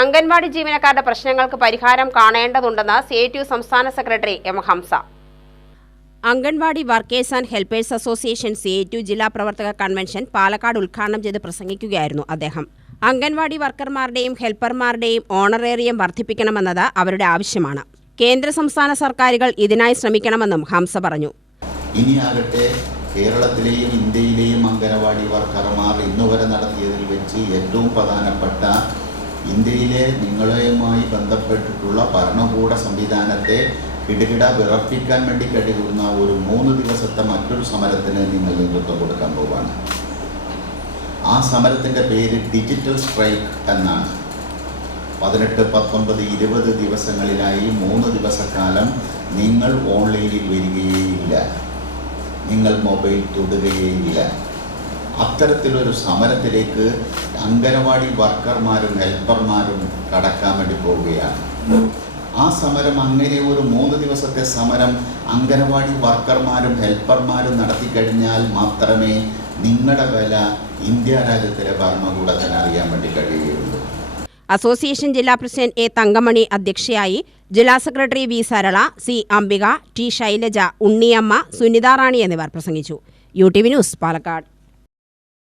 അംഗൻവാടി ജീവനക്കാരുടെ പ്രശ്നങ്ങൾക്ക് പരിഹാരം കാണേണ്ടതുണ്ടെന്ന് CITU സംസ്ഥാന secretary M Hamza. Anganwadi workers and helpers association CITU ജില്ലാ പ്രവർത്തക കൺവെൻഷൻ പാലക്കാട് ഉദ്ഘാടനം ചെയ്ത് പ്രസംഗിക്കുകയായിരുന്നു അദ്ദേഹം. അംഗൻവാടി വർക്കർമാരുടെയും ഹെൽപ്പർമാരുടെയും ഓണറേറിയം വർദ്ധിപ്പിക്കണമെന്നത് അവരുടെ ആവശ്യമാണ്. കേന്ദ്ര സംസ്ഥാന സർക്കാരുകൾ ഇതിനായി ശ്രമിക്കണമെന്നും ഹംസ പറഞ്ഞു. ഇനിയാകട്ടെ കേരളത്തിലെയും ഇന്ത്യയിലെയും അംഗനവാടി വർക്കർമാർ ഇന്നുവരെ നടത്തിയതിൽ വെച്ച് ഏറ്റവും പ്രധാനപ്പെട്ട ഇന്ത്യയിലെ നിങ്ങളുമായി ബന്ധപ്പെട്ടിട്ടുള്ള ഭരണകൂട സംവിധാനത്തെ കിടുകിട വിറപ്പിക്കാൻ വേണ്ടി കഴിയുന്ന ഒരു 3 ദിവസത്തെ മറ്റൊരു സമരത്തിന് നിങ്ങൾ നേതൃത്വം കൊടുക്കാൻ പോവുകയാണ്. ആ സമരത്തിൻ്റെ പേര് ഡിജിറ്റൽ സ്ട്രൈക്ക് എന്നാണ്. 18, 19, 20 ദിവസങ്ങളിലായി 3 ദിവസക്കാലം നിങ്ങൾ ഓൺലൈനിൽ വരികയേയില്ല, നിങ്ങൾ മൊബൈൽ തൊടുകയേയില്ല. അത്തരത്തിലൊരു സമരത്തിലേക്ക് അംഗനവാടി വർക്കർമാരും ഹെൽപ്പർമാരും കടക്കാൻ വേണ്ടി പോവുകയാണ്. ആ സമരം അങ്ങനെ ഒരു 3 ദിവസത്തെ സമരം അംഗനവാടി വർക്കർമാരും ഹെൽപ്പർമാരും നടത്തിക്കഴിഞ്ഞാൽ മാത്രമേ നിങ്ങളുടെ വില ഇന്ത്യ രാജ്യത്തിലെ ഭരണകൂടത്തിന് അറിയാൻ വേണ്ടി കഴിയുകയുള്ളൂ. അസോസിയേഷൻ ജില്ലാ പ്രസിഡന്റ് എ തങ്കമണി അധ്യക്ഷയായി, ജില്ലാ secretary V Sarala, C Ambika, T Shailaja, Unniyamma, Sunitha Rani എന്നിവർ പ്രസംഗിച്ചു. UTV news Palakkad.